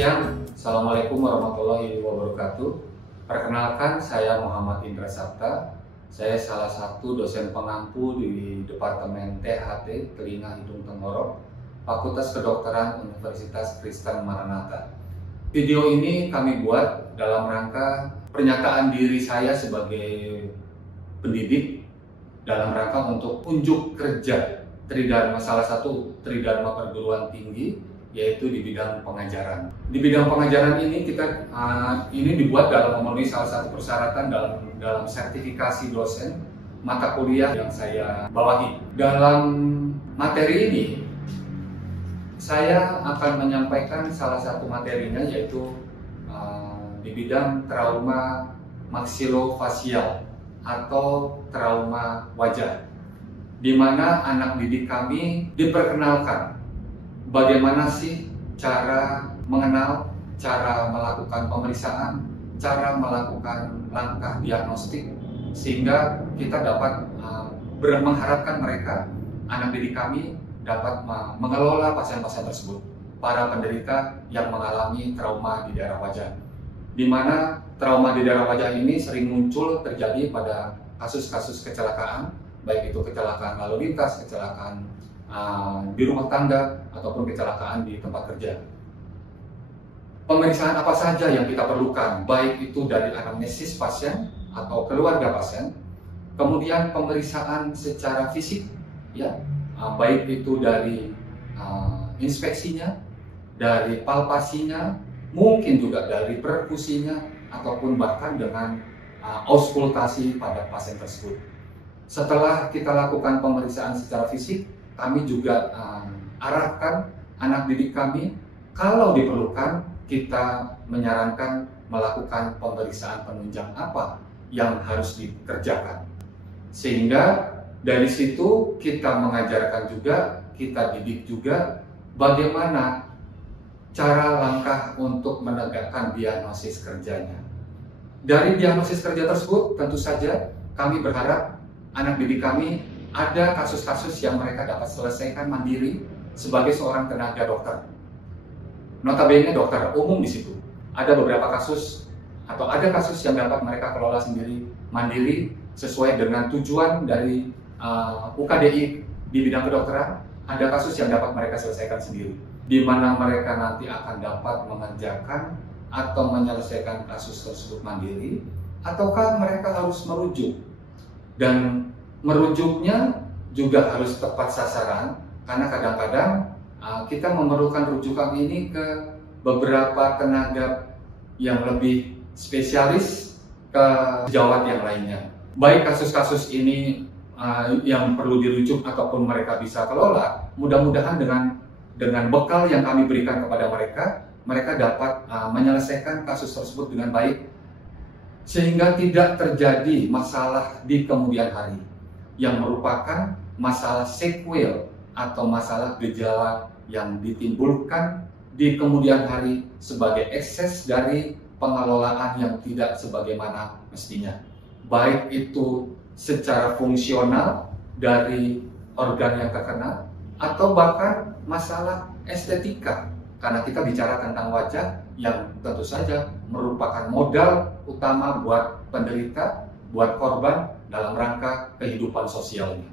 siang, Assalamualaikum warahmatullahi wabarakatuh. Perkenalkan, saya Muhammad Indra Sapta. Saya salah satu dosen pengampu di Departemen THT, Telinga Hidung Tenggorok, Fakultas Kedokteran Universitas Kristen Maranatha. Video ini kami buat dalam rangka pernyataan diri saya sebagai pendidik dalam rangka untuk unjuk kerja Tridharma, salah satu Tridharma perguruan tinggi, yaitu di bidang pengajaran. Di bidang pengajaran ini kita ini dibuat dalam memenuhi salah satu persyaratan dalam sertifikasi dosen mata kuliah yang saya bawahi. Dalam materi ini saya akan menyampaikan salah satu materinya, yaitu di bidang trauma maksilofasial atau trauma wajah, di mana anak didik kami diperkenalkan bagaimana sih cara mengenal, cara melakukan pemeriksaan, cara melakukan langkah diagnostik, sehingga kita dapat mengharapkan mereka, anak didik kami, dapat mengelola pasien-pasien tersebut, para penderita yang mengalami trauma di daerah wajah. Di mana trauma di daerah wajah ini sering muncul terjadi pada kasus-kasus kecelakaan, baik itu kecelakaan lalu lintas, kecelakaan di rumah tangga, ataupun kecelakaan di tempat kerja. Pemeriksaan apa saja yang kita perlukan, baik itu dari anamnesis pasien atau keluarga pasien, kemudian pemeriksaan secara fisik, ya, baik itu dari inspeksinya, dari palpasinya, mungkin juga dari perkusinya, ataupun bahkan dengan auskultasi pada pasien tersebut. Setelah kita lakukan pemeriksaan secara fisik, kami juga arahkan anak didik kami, kalau diperlukan kita menyarankan melakukan pemeriksaan penunjang apa yang harus dikerjakan. Sehingga dari situ kita mengajarkan juga, kita didik juga bagaimana cara langkah untuk menegakkan diagnosis kerjanya. Dari diagnosis kerja tersebut tentu saja kami berharap anak didik kami ada kasus-kasus yang mereka dapat selesaikan mandiri sebagai seorang tenaga dokter. Notabene dokter umum di situ. Ada beberapa kasus atau ada kasus yang dapat mereka kelola sendiri mandiri sesuai dengan tujuan dari UKDI di bidang kedokteran. Ada kasus yang dapat mereka selesaikan sendiri, di mana mereka nanti akan dapat mengerjakan atau menyelesaikan kasus tersebut mandiri, ataukah mereka harus merujuk. Dan merujuknya juga harus tepat sasaran, karena kadang-kadang kita memerlukan rujukan ini ke beberapa tenaga yang lebih spesialis, ke sejawat yang lainnya. Baik kasus-kasus ini yang perlu dirujuk ataupun mereka bisa kelola, mudah-mudahan dengan bekal yang kami berikan kepada mereka, mereka dapat menyelesaikan kasus tersebut dengan baik, sehingga tidak terjadi masalah di kemudian hari yang merupakan masalah sequel atau masalah gejala yang ditimbulkan di kemudian hari sebagai ekses dari pengelolaan yang tidak sebagaimana mestinya, baik itu secara fungsional dari organ yang terkena, atau bahkan masalah estetika, karena kita bicara tentang wajah yang tentu saja merupakan modal utama buat penderita, buat korban dalam rangka kehidupan sosialnya.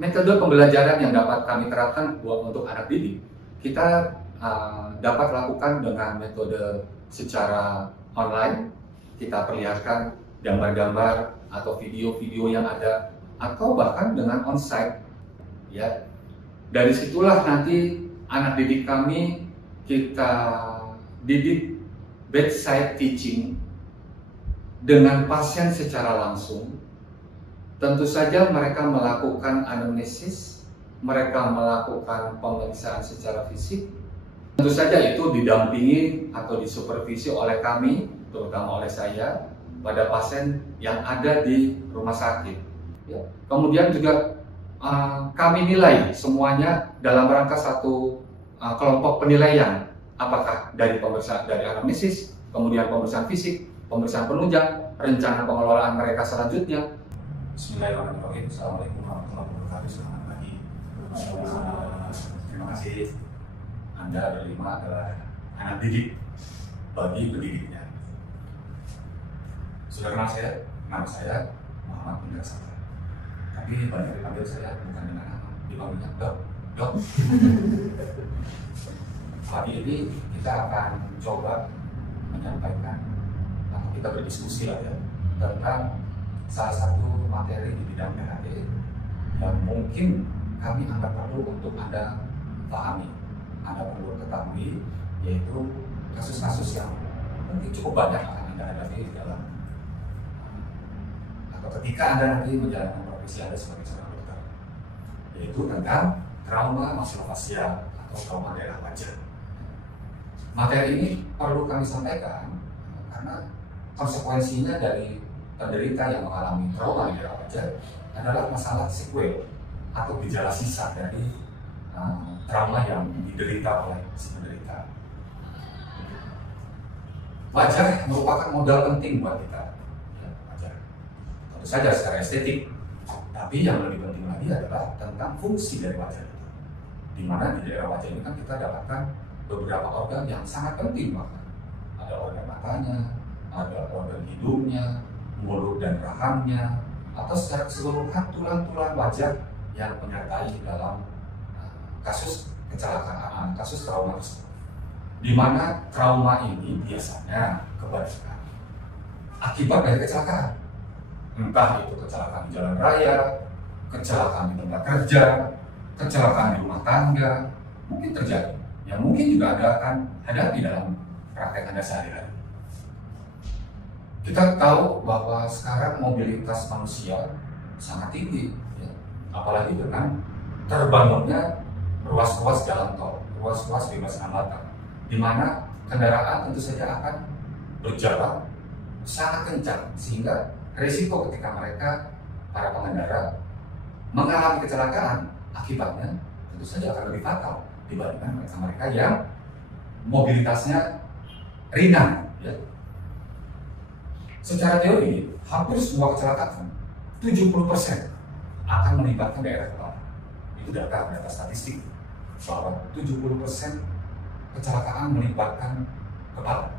Metode pembelajaran yang dapat kami terapkan untuk anak didik, kita dapat lakukan dengan metode secara online. Kita perlihatkan gambar-gambar atau video-video yang ada, atau bahkan dengan onsite. Ya, dari situlah nanti anak didik kami kita didik bedside teaching dengan pasien secara langsung. Tentu saja mereka melakukan anamnesis, mereka melakukan pemeriksaan secara fisik. Tentu saja itu didampingi atau disupervisi oleh kami, terutama oleh saya, pada pasien yang ada di rumah sakit. Ya. Kemudian juga kami nilai semuanya dalam rangka satu kelompok penilaian, apakah dari pemeriksaan dari anamnesis, kemudian pemeriksaan fisik, pemeriksaan penunjang, rencana pengelolaan mereka selanjutnya. Bismillahirrahmanirrahim. Assalamualaikum warahmatullahi wabarakatuh. Selamat pagi. Terima kasih Anda berlima adalah anak didik bagi pendidiknya. Sudah kenal saya? Nama saya Muhammad Indra Satra. Tapi banyak dipanggil saya bukan dengan nama, dipanggilnya Dok. Hari ini kita akan coba menyampaikan atau kita berdiskusi lah ya tentang salah satu materi di bidang PHD yang mungkin kami anggap perlu untuk Anda pahami, Anda perlu ketahui, yaitu kasus-kasus yang mungkin cukup banyak akan Anda hadapi di dalam atau ketika Anda nanti menjalankan profesi Anda sebagai seorang dokter, yaitu tentang trauma maksilofasial atau trauma daerah wajah. Materi ini perlu kami sampaikan karena konsekuensinya dari penderita yang mengalami trauma di daerah wajah adalah masalah sequel atau gejala sisa dari trauma yang diderita oleh si penderita. Wajah merupakan modal penting buat kita, ya, wajah. Tentu saja secara estetik, tapi yang lebih penting lagi adalah tentang fungsi dari wajah kita. Di mana di daerah wajah ini kan kita dapatkan beberapa organ yang sangat penting, bahkan ada organ matanya, ada organ hidungnya, mulut dan rahangnya, atau secara keseluruhan tulang-tulang wajah yang menyertai dalam kasus kecelakaan, kasus trauma tersebut. Di mana trauma ini biasanya kebanyakan akibat dari kecelakaan, entah itu kecelakaan di jalan raya, kecelakaan di tempat kerja, kecelakaan di rumah tangga, mungkin terjadi. Yang mungkin juga Anda akan hadapi dalam praktek Anda sehari-hari. Kita tahu bahwa sekarang mobilitas manusia sangat tinggi, ya. Apalagi dengan terbangunnya ruas-ruas jalan tol, ruas-ruas bebas hambatan, di mana kendaraan tentu saja akan berjalan sangat kencang, sehingga risiko ketika mereka, para pengendara, mengalami kecelakaan akibatnya tentu saja akan lebih fatal dibandingkan mereka yang mobilitasnya ringan, ya. Secara teori, hampir semua kecelakaan 70% akan melibatkan daerah kepala. Itu data statistik bahwa 70% kecelakaan melibatkan kepala.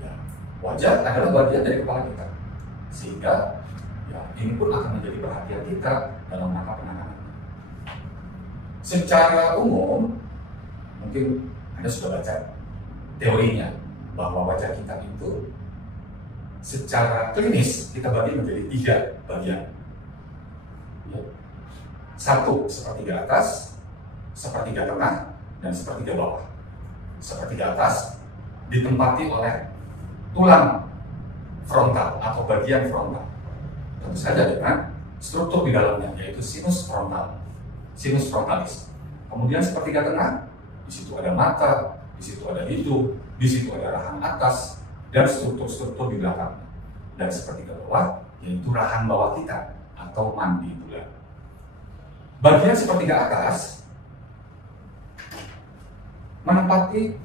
Ya, wajah adalah bagian dari kepala kita, sehingga ya, ini pun akan menjadi perhatian kita dalam rangka penanganan. Secara umum, mungkin Anda sudah baca teorinya bahwa wajah kita itu secara klinis kita bagi menjadi 3 bagian. Ya. 1 sepertiga atas, sepertiga tengah, dan sepertiga bawah. Sepertiga atas ditempati oleh tulang frontal atau bagian frontal. Tentu saja dengan struktur di dalamnya, yaitu sinus frontal, sinus frontalis. Kemudian sepertiga tengah, di situ ada mata, di situ ada hidung, di situ ada rahang atas, dan struktur-struktur di belakang. Dan sepertiga bawah, yaitu rahang bawah kita atau mandibula. Bagian sepertiga atas menempati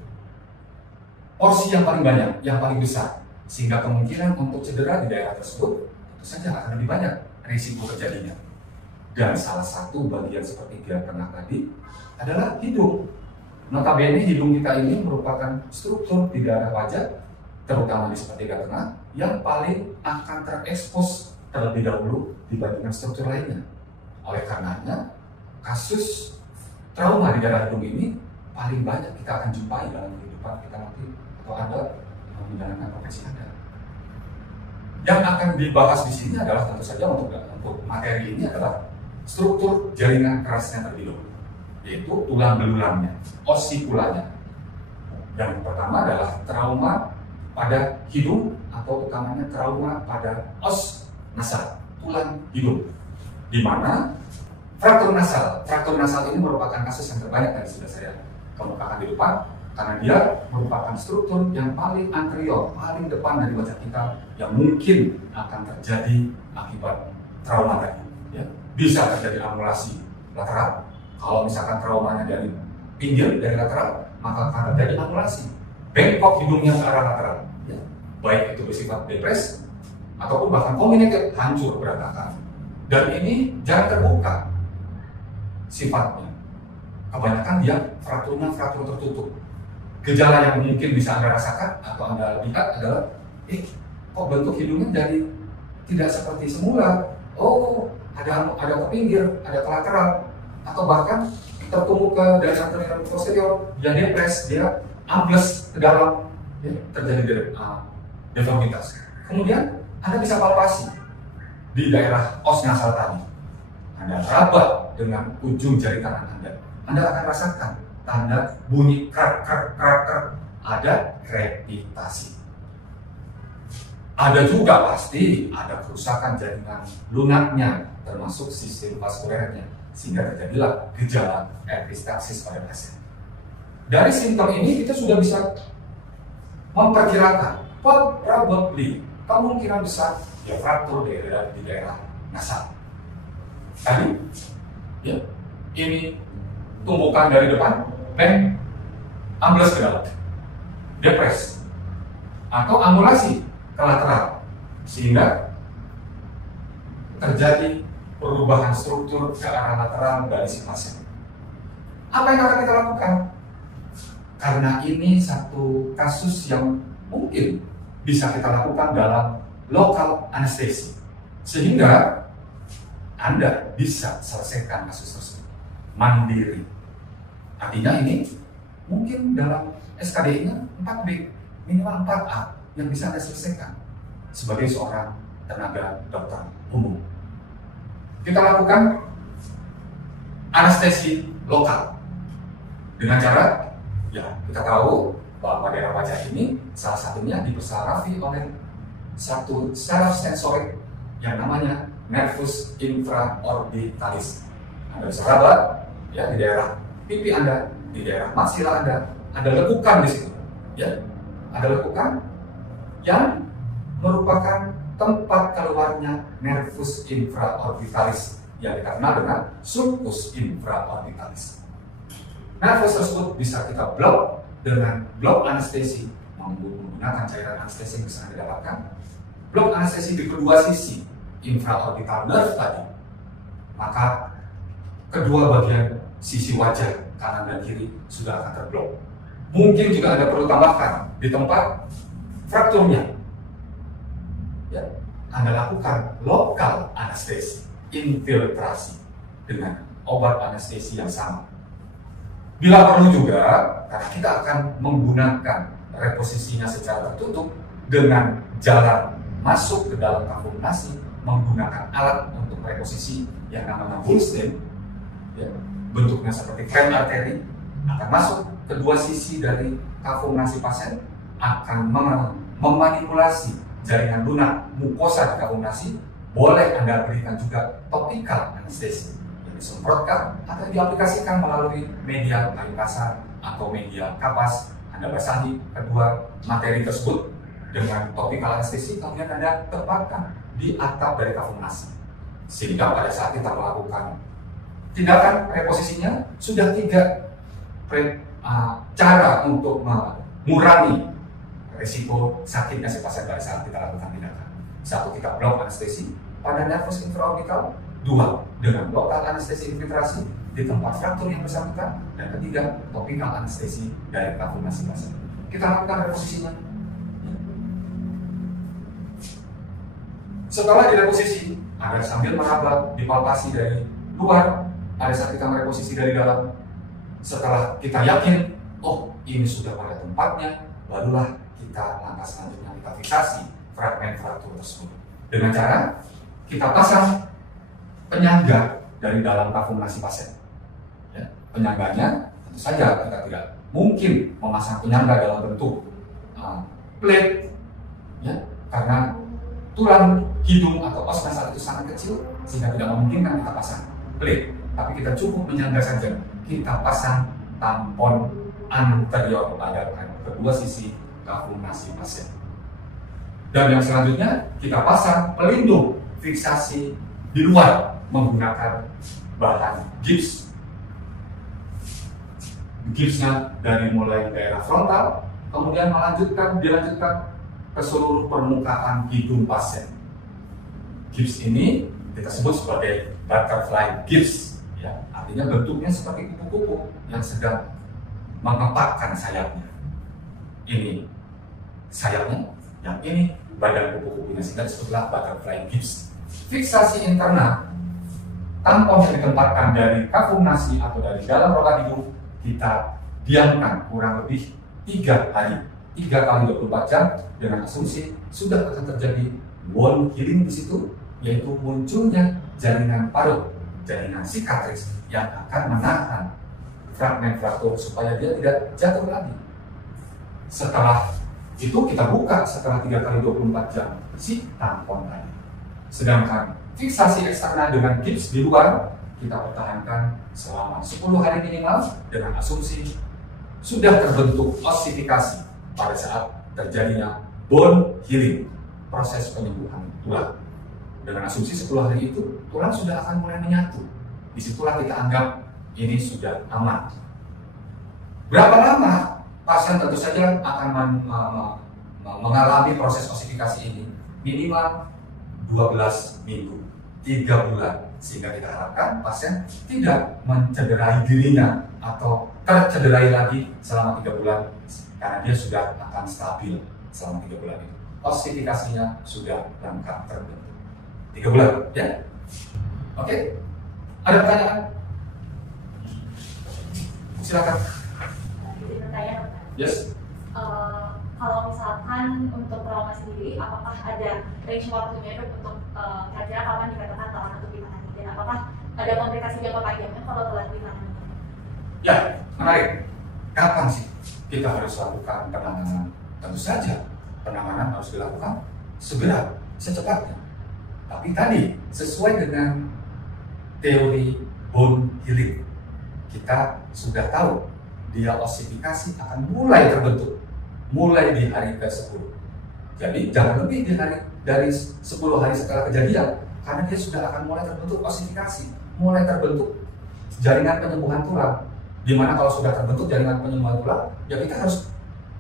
porsi yang paling banyak, yang paling besar, sehingga kemungkinan untuk cedera di daerah tersebut tentu saja akan lebih banyak risiko terjadinya. Dan salah satu bagian sepertiga tengah tadi adalah hidung. Notabene hidung kita ini merupakan struktur di daerah wajah, terutama di sepertiga tengah, yang paling akan terekspos terlebih dahulu dibandingkan struktur lainnya. Oleh karenanya, kasus trauma di daerah hidung ini paling banyak kita akan jumpai dalam kehidupan kita nanti, atau Anda menjalankan profesi Anda. Yang akan dibahas di sini adalah tentu saja untuk materi ini adalah struktur jaringan kerasnya terlebih dahulu, yaitu tulang belulangnya, ossiculanya. Yang pertama adalah trauma pada hidung atau utamanya trauma pada os nasal, tulang hidung, di mana fraktur nasal ini merupakan kasus yang terbanyak yang sudah saya kemukakan di depan, karena dia merupakan struktur yang paling anterior, paling depan dari wajah kita yang mungkin akan terjadi akibat trauma tadi. Ya. Bisa terjadi anulasi lateral. Kalau misalkan traumanya dari pinggir, dari lateral, maka akan terjadi anulasi, bengkok hidungnya ke arah lateral. Ya. Baik itu bersifat depres ataupun bahkan comminuted, hancur berantakan. Dan ini jarang terbuka sifatnya. Kebanyakan dia frakturnya fraktur tertutup. Gejala yang mungkin bisa Anda rasakan atau Anda lihat adalah, kok bentuk hidungnya jadi tidak seperti semula. Oh, ada ke pinggir, ada kolateral, atau bahkan tertumbuh ke daerah telinga posterior, dia depres, dia ambles ke dalam, ya, terjadi deformitas. Kemudian Anda bisa palpasi di daerah os nasal tadi. Anda raba dengan ujung jari tangan Anda akan rasakan tanda bunyi krak krak krak krak, ada krepitasi. Ada juga pasti ada kerusakan jaringan lunaknya, termasuk sistem vaskulernya, sehingga terjadilah gejala epistaxis pada pasien. Dari simptom ini kita sudah bisa memperkirakan probably kemungkinan besar ya fraktur di daerah nasal. Tadi, ya, ini tumbukan dari depan, ambles ke dalam, depres, atau angulasi ke lateral, sehingga terjadi perubahan struktur ke arah lateral dari si pasien. Apa yang akan kita lakukan? Karena ini satu kasus yang mungkin bisa kita lakukan dalam lokal anestesi, sehingga Anda bisa selesaikan kasus tersebut mandiri. Artinya ini mungkin dalam SKDI-nya 4B, minimal 4A yang bisa Anda selesaikan sebagai seorang tenaga dokter umum. Kita lakukan anestesi lokal dengan cara, ya, kita tahu bahwa daerah wajah ini salah satunya dibesarafi oleh satu saraf sensorik yang namanya nervus infraorbitalis. Anda bisa raba, ya, di daerah pipi Anda, di daerah maksila Anda, ada lekukan di situ, ya, ada lekukan yang merupakan tempat keluarnya nervus infraorbitalis yang kita kenal dengan sulcus infraorbitalis. Nervus tersebut bisa kita blok dengan blok anestesi, menggunakan cairan anestesi yang bisa didapatkan. Blok anestesi di kedua sisi infraorbital nerve tadi, maka kedua bagian sisi wajah kanan dan kiri sudah akan terblok. Mungkin juga Anda perlu tambahkan di tempat frakturnya, ya, Anda lakukan lokal anestesi, infiltrasi dengan obat anestesi yang sama. Bila perlu juga, karena kita akan menggunakan reposisinya secara tertutup dengan jalan masuk ke dalam kafum nasi, menggunakan alat untuk reposisi yang namanya Wulsten, ya, bentuknya seperti krem arteri, akan masuk kedua sisi dari kafum nasi pasien, akan memanipulasi jaringan lunak mukosa di kafum nasi. Boleh Anda berikan juga topikal anestesi yang disemprotkan atau diaplikasikan melalui media kayu kasar atau media kapas. Anda basahi kedua materi tersebut dengan topikal anestesi, kemudian Anda tempatkan di atap dari kafum nasi, sehingga pada saat kita melakukan tindakan reposisinya sudah 3 cara untuk mengurangi risiko sakitnya si pasien pada saat kita lakukan tindakan. 1, kita blok anestesi pada nervus infraorbital. 2, dengan lokal anestesi infiltrasi di tempat fraktur yang bersangkutan. Dan 3, topikal anestesi dari kafum nasi pasien. Kita lakukan reposisinya. Setelah direposisi, Anda sambil meraba, dipalpasi dari luar. Pada saat kita mereposisi dari dalam, setelah kita yakin, oh ini sudah pada tempatnya, barulah kita langkah selanjutnya kita fiksasi fragmen fraktur tersebut dengan cara kita pasang penyangga dari dalam kafum nasi pasien. Ya, penyangganya tentu saja kita tidak mungkin memasang penyangga dalam bentuk plate, ya, karena tulang hidung atau os nasal itu sangat kecil sehingga tidak memungkinkan kita pasang plate. Tapi kita cukup menyangga saja. Kita pasang tampon anterior pada kedua sisi kafum nasi pasien. Dan yang selanjutnya kita pasang pelindung fiksasi di luar menggunakan bahan gips. Gipsnya dari mulai daerah frontal, kemudian dilanjutkan ke seluruh permukaan hidung pasien. Gips ini kita sebut sebagai butterfly gips. Ya, artinya bentuknya seperti kupu-kupu yang sedang mengepakkan sayapnya. ini sayapnya, yang ini badan kupu-kupunya, sehingga disebutlah butterfly gips. Fiksasi internal tampon yang ditempatkan dari kafum nasi atau dari dalam rongga hidung kita diamkan kurang lebih 3 hari, 3 kali 24 jam, dengan asumsi sudah akan terjadi wound healing di situ, yaitu munculnya jaringan parut, jaringan sikatris yang akan menahan fragmen fraktur supaya dia tidak jatuh lagi. Setelah itu kita buka setelah 3 kali 24 jam si tampon tadi. Sedangkan fiksasi eksternal dengan gips di luar kita pertahankan selama 10 hari minimal dengan asumsi sudah terbentuk ossifikasi pada saat terjadinya bone healing, proses penyembuhan tulang. Dengan asumsi 10 hari itu tulang sudah akan mulai menyatu. Disitulah kita anggap ini sudah aman. Berapa lama pasien tentu saja akan mengalami proses ossifikasi ini? Minimal 12 minggu, 3 bulan, sehingga kita harapkan pasien tidak mencederai dirinya atau tercederai lagi selama 3 bulan, karena dia sudah akan stabil selama 3 bulan itu. Ossifikasinya sudah lengkap terbentuk. 3 bulan, ya? Oke? Ada pertanyaan? Silakan. Yes. Kalau misalkan untuk trauma sendiri, apakah ada range waktunya untuk kira-kira kapan dikatakan telah untuk ditangani, dan apakah ada komplikasi jangka panjangnya kalau telah ditangani? Ya, menarik. Kapan sih kita harus lakukan penanganan? Tentu saja penanganan harus dilakukan segera, secepatnya. Tapi tadi sesuai dengan teori bone healing, kita sudah tahu dia ossifikasi akan mulai terbentuk mulai di hari ke-10. Jadi jangan lebih dari 10 hari setelah kejadian, karena dia sudah akan mulai terbentuk ossifikasi, mulai terbentuk jaringan penyembuhan tulang. Dimana kalau sudah terbentuk jaringan penyembuhan tulang, ya kita harus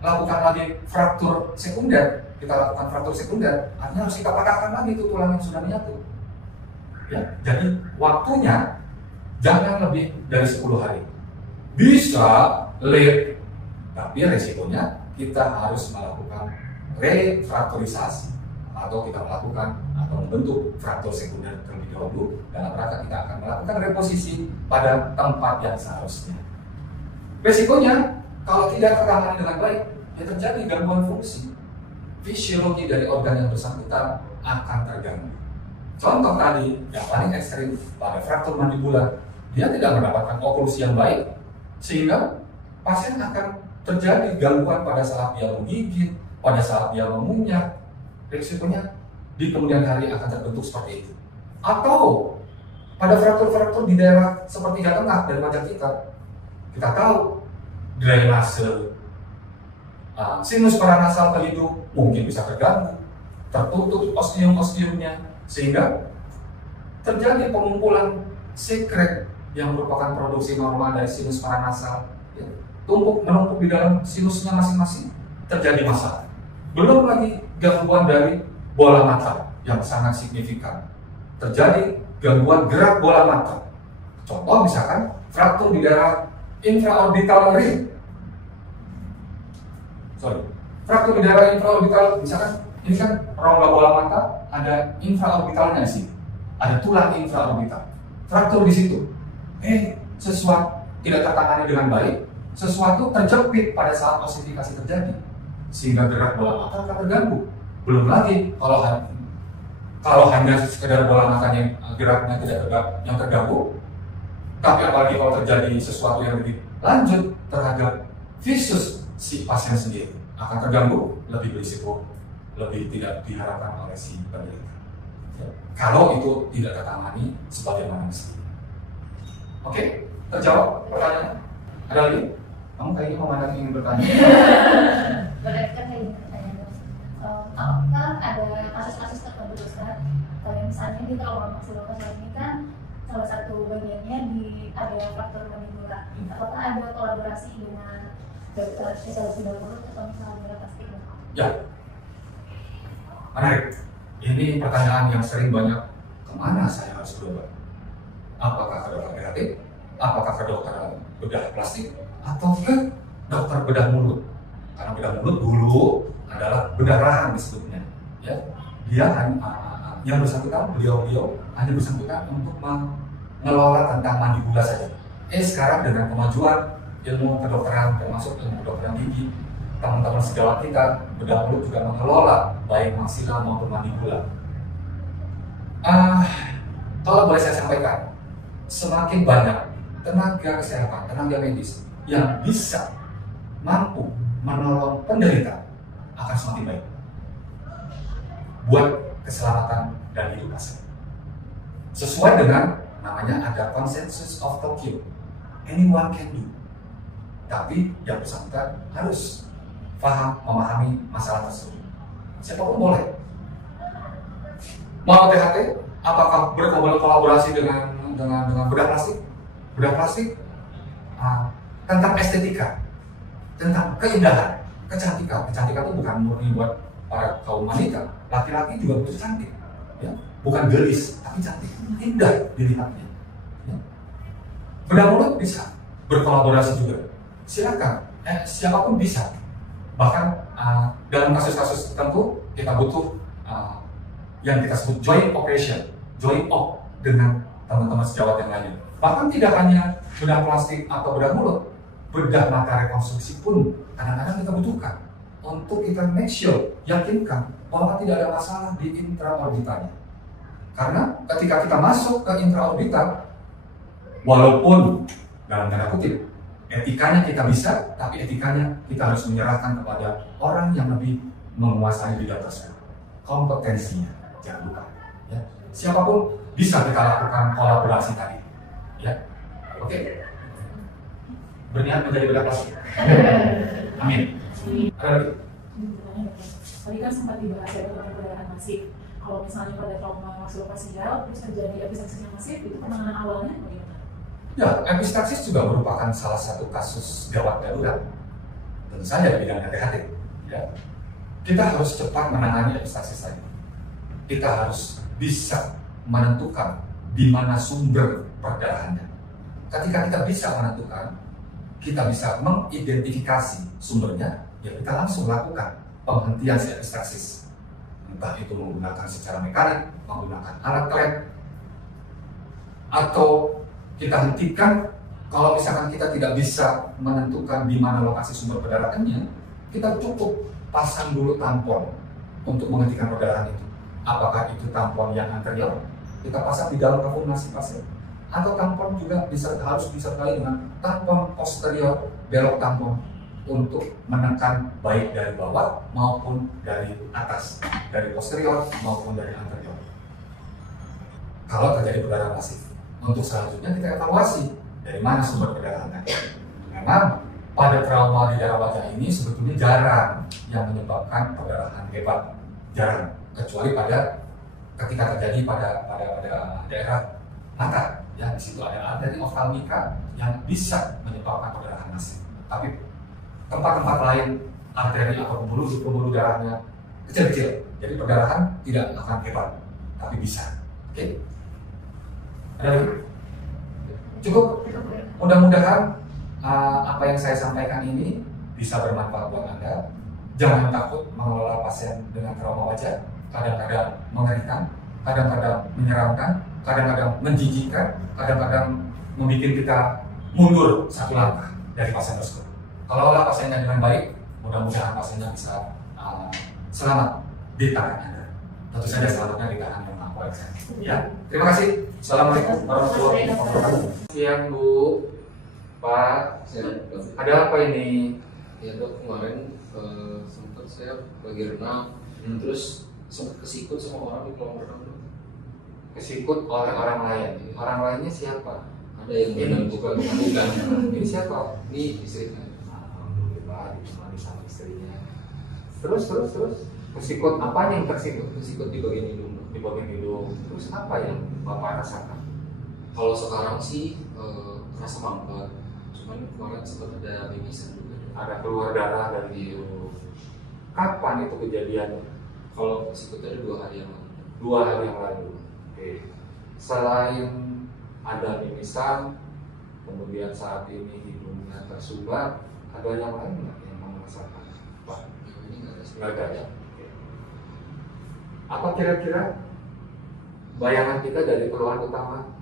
lakukan lagi fraktur sekunder. Kita lakukan fraktur sekunder, artinya harus kita patahkan lagi itu tulang yang sudah menyatu. Ya, jadi waktunya jangan lebih dari 10 hari. Bisa late, tapi resikonya kita harus melakukan refrakturisasi atau kita melakukan atau membentuk fraktur sekunder terlebih dahulu, dalam rangka kita akan melakukan reposisi pada tempat yang seharusnya. Resikonya kalau tidak tertangani dengan baik, ya terjadi gangguan fungsi. Fisiologi dari organ yang bersangkutan akan terganggu. Contoh tadi yang paling ekstrim pada fraktur mandibular, dia tidak mendapatkan oklusi yang baik, sehingga pasien akan terjadi gangguan pada saat dia menggigit, pada saat dia mengunyah. Risikonya di kemudian hari akan terbentuk seperti itu. Atau pada fraktur-fraktur di daerah sepertiga tengah dari wajah kita, kita tahu drainase sinus paranasal ke hidung mungkin bisa terganggu, tertutup ostium-ostiumnya, sehingga terjadi pengumpulan sekret yang merupakan produksi normal dari sinus paranasal, ya, menumpuk di dalam sinusnya masing-masing, terjadi masalah. Belum lagi gangguan dari bola mata yang sangat signifikan, terjadi gangguan gerak bola mata. Contoh misalkan fraktur di daerah infraorbital ring. Fraktur di daerah infraorbital, misalkan ini kan rongga bola mata, ada infraorbitalnya di sini, ada tulang infraorbital. Fraktur di situ, sesuatu tidak tertangani dengan baik, sesuatu terjepit pada saat ossifikasi terjadi, sehingga gerak bola mata akan terganggu. Belum lagi kalau hanya sekedar bola matanya geraknya tidak terganggu, tapi apalagi kalau terjadi sesuatu yang lebih lanjut terhadap visus si pasien sendiri, akan terganggu, lebih berisiko, lebih tidak diharapkan oleh si penderita. Kalau itu tidak tertangani sebagaimana mestinya. Oke, terjawab pertanyaannya? Ada lagi? Kamu kayaknya memandang ingin bertanya. Boleh kan kayak gini pertanyaan. Kan ada kasus-kasus tertentu Ustaz. Kalau misalnya di trauma maksilofacial ini kan salah satu bagiannya ada faktor mandibular. Apakah ada kolaborasi dengan dokter spesialis bedah mulut atau misalnya bedah plastik? Ya, menarik. Ini pertanyaan yang sering banyak. Kemana saya harus berobat? Apakah ke dokter kreatif? Apakah ke dokter bedah plastik? Atau ke dokter bedah mulut? Karena bedah mulut dulu adalah bedah rahang disebutnya. Ya, dia yang bersangkutan, beliau hanya bersangkutan untuk mengelola tentang mandibula saja. Sekarang dengan kemajuan ilmu kedokteran, termasuk ilmu kedokteran gigi, teman-teman sejawat kita bedah mulut juga mengelola baik maksila maupun mandibula. Kalau boleh saya sampaikan, semakin banyak tenaga kesehatan, tenaga medis yang bisa mampu menolong penderita akan semakin baik buat keselamatan dan hidup pasien. Sesuai dengan namanya ada konsensus of Tokyo, anyone can do. Tapi yang bersangkutan harus memahami masalah tersebut. Siapapun boleh. Mau THT, apakah berkolaborasi dengan bedah plastik? Bedah plastik tentang estetika, tentang keindahan, kecantikan. Kecantikan itu bukan murni buat para kaum wanita, laki-laki juga butuh cantik, ya. Bukan gelis, tapi cantik, indah dilihatnya. Ya. Bedah mulut bisa berkolaborasi juga. Silakan, siapapun bisa. Bahkan dalam kasus-kasus tertentu kita butuh yang kita sebut joint operation, joint op dengan teman-teman sejawat yang lain. Bahkan tidak hanya bedah plastik atau bedah mulut, bedah mata rekonstruksi pun kadang-kadang kita butuhkan untuk kita make sure, yakinkan bahwa tidak ada masalah di intraorbitalnya. Karena ketika kita masuk ke intraorbital, walaupun dalam tanda kutip etikanya kita bisa, tapi etikanya kita harus menyerahkan kepada orang yang lebih menguasai bidang tersebut. Kompetensinya, jangan lupa. Ya. Siapapun bisa kita lakukan kolaborasi tadi. Ya, oke. Berniat menjadi bedah plastik. Amin. Ada lagi? Tadi kan sempat dibahas ya tentang perdarahan masif. Kalau misalnya pada trauma maksilofacial terus terjadi epistaxis masif, itu penanganan awalnya bagaimana? Ya, epistaxis juga merupakan salah satu kasus gawat darurat. Tentu saja di bidang HT-HT. Ya. Kita harus cepat menangani epistaxis tadi. Kita harus bisa menentukan di mana sumber perdarahannya. Ketika kita bisa menentukan, kita bisa mengidentifikasi sumbernya, ya kita langsung lakukan penghentian si epistaxis. Entah itu menggunakan secara mekanik, menggunakan alat klep, atau kita hentikan. Kalau misalkan kita tidak bisa menentukan di mana lokasi sumber perdarahannya, kita cukup pasang dulu tampon untuk menghentikan perdarahan itu. Apakah itu tampon yang anterior, kita pasang di dalam kafum-nasi pasien, atau tampon juga harus disertai dengan tampon posterior, belok tampon untuk menekan baik dari bawah maupun dari atas, dari posterior maupun dari anterior. Kalau terjadi perdarahan masif, untuk selanjutnya kita evaluasi dari mana sumber perdarahan tadi. Memang pada trauma di daerah wajah ini sebetulnya jarang yang menyebabkan perdarahan hebat, jarang, kecuali ketika terjadi pada daerah mata. Ya, di situ ada arteri oftalmika yang bisa menyebabkan perdarahan masif. Tapi tempat-tempat lain arteri atau pembuluh darahnya kecil-kecil, jadi perdarahan tidak akan hebat, tapi bisa. Oke? Ada lagi? Cukup? Mudah-mudahan apa yang saya sampaikan ini bisa bermanfaat buat Anda. Jangan takut mengelola pasien dengan trauma wajah. Kadang-kadang mengerikan, kadang-kadang menyeramkan, kadang-kadang menjijikkan, kadang-kadang membuat kita mundur satu langkah dari pasien tersebut. Kalaulah pasiennya dengan baik, mudah-mudahan pasiennya bisa selamat di tangan Anda. Tentu saja selamatnya di tangan yang Maha Kuasa. Ya, terima kasih. Assalamualaikum warahmatullahi wabarakatuh. Siang Bu, Pak, ada apa ini? Ya dok, kemarin sempat saya lagi renang, terus sempat kesikut sama orang di kolam renang dok. Kesikut oleh orang lain. Orang lainnya siapa? Ada yang berenang bukan. Ini siapa? Ini istri saya. Alhamdulillah ditemani sama istrinya. Terus kesikut apa yang tersikut? Kesikut di bagian hidung dok. Di bagian hidung. Terus apa yang Bapak rasakan? Kalau sekarang sih rasa mangkat, cuman kemarin sempat ada mimisan juga. Ada keluar darah dari hidung. Kapan itu kejadiannya? Kalau kesikutnya ada 2 hari yang lalu. 2 hari yang lalu. Oke. Selain ada mimisan, kemudian saat ini hidungnya tersumbat, ada yang lain nggak yang merasakan? Wah, Ini nggak ada. nggak ada ya. Oke. Apa kira-kira bayangan kita dari keluhan utama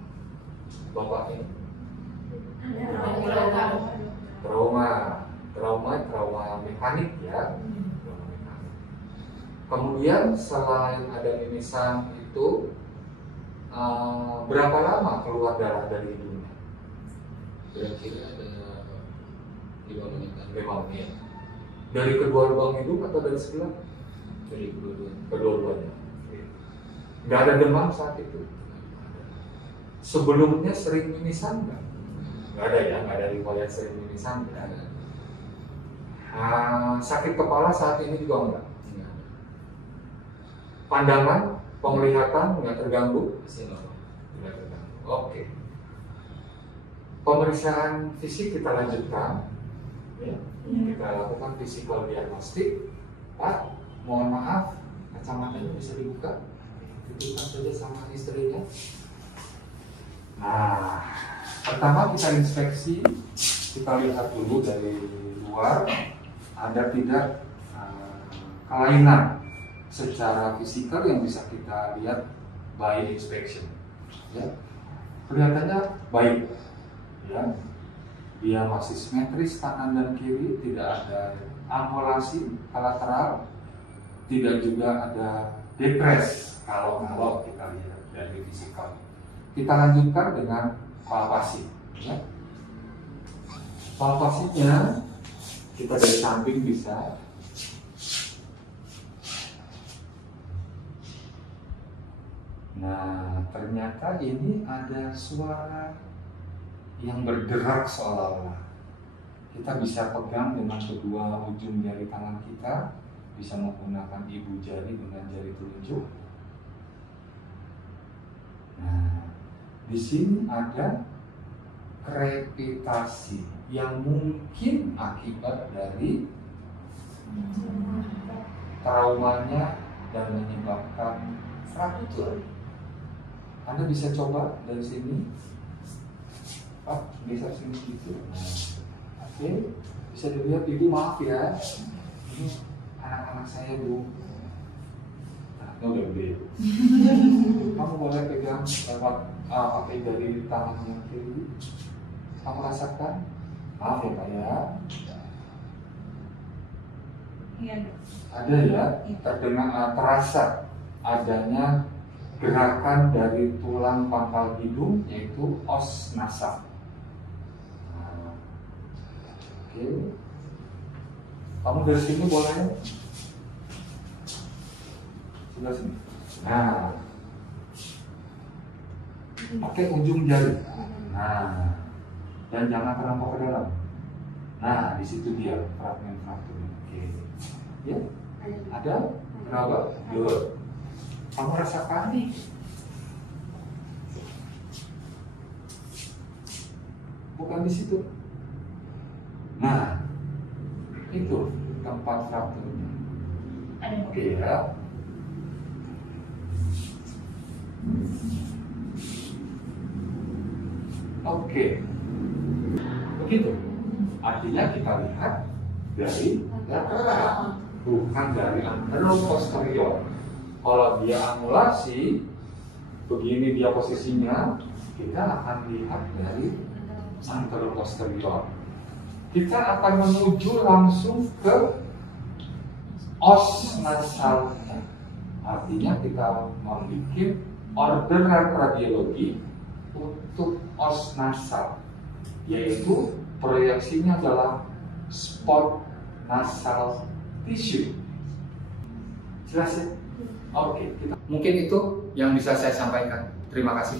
Bapak ini? Trauma mekanik ya. Kemudian selain ada mimisan itu, berapa lama keluar darah dari hidungnya? Kira-kira ada 5 menitan. 5 menit. Dari kedua lubang hidung atau dari sebelah? Dari kedua-duanya. Kedua-duanya. Nggak ada demam saat itu. Sebelumnya sering mimisan nggak? Nggak ada ya, nggak ada riwayat sering mimisan. Nggak ada. Sakit kepala saat ini juga enggak? Nggak ada. Pandangan, penglihatan nggak terganggu? Masih normal. Tidak terganggu. Oke. Pemeriksaan fisik kita lanjutkan. Ya. Kita lakukan physical diagnostik. Pak, mohon maaf, kacamatanya bisa dibuka. Diberikan saja sama istrinya. Nah, pertama kita inspeksi, kita lihat dulu dari luar ada tidak kelainan secara fisikal yang bisa kita lihat by inspection. Ya, kelihatannya baik. Ya, dia masih simetris kanan dan kiri, tidak ada angulasi kolateral, tidak juga ada depres kalau kita lihat dari fisikal. Kita lanjutkan dengan palpasi. Ya. Palpasinya kita dari samping bisa. Nah, ternyata ini ada suara yang bergerak seolah-olah. Kita bisa pegang dengan kedua ujung jari tangan kita, bisa menggunakan ibu jari dengan jari telunjuk. Nah, di sini ada krepitasi yang mungkin akibat dari traumanya dan menyebabkan fraktur. Anda bisa coba dari sini. Pak, bisa sini gitu. Oke, bisa dilihat Ibu, maaf ya. Ini anak-anak saya Bu. Nah, udah gede. Kamu boleh pegang lewat pakai jari tangan yang kiri. Kamu rasakan? Maaf ya Pak ya. Iya. Ada ya, terdengar terasa adanya gerakan dari tulang pangkal hidung yaitu os nasal. Oke. Kamu dari sini boleh? Sebelah sini. Nah, pakai ujung jari. Nah, dan jangan terlampau ke dalam. Nah, di situ dia fragmen. Oke. Ya, ada? Kenapa? Good. Kamu rasakan nih? Bukan di situ. Nah, itu tempat frakturnya. Oke ya. Oke. Begitu. Artinya kita lihat dari lateral, bukan dari anteroposterior. Kalau dia angulasi, begini dia posisinya, kita akan lihat dari anteroposterior. Kita akan menuju langsung ke os nasalnya. Artinya kita membuat orderan radiologi untuk os nasal, yaitu proyeksinya adalah spot nasal tissue. Jelas ya? Oke, Mungkin itu yang bisa saya sampaikan. Terima kasih.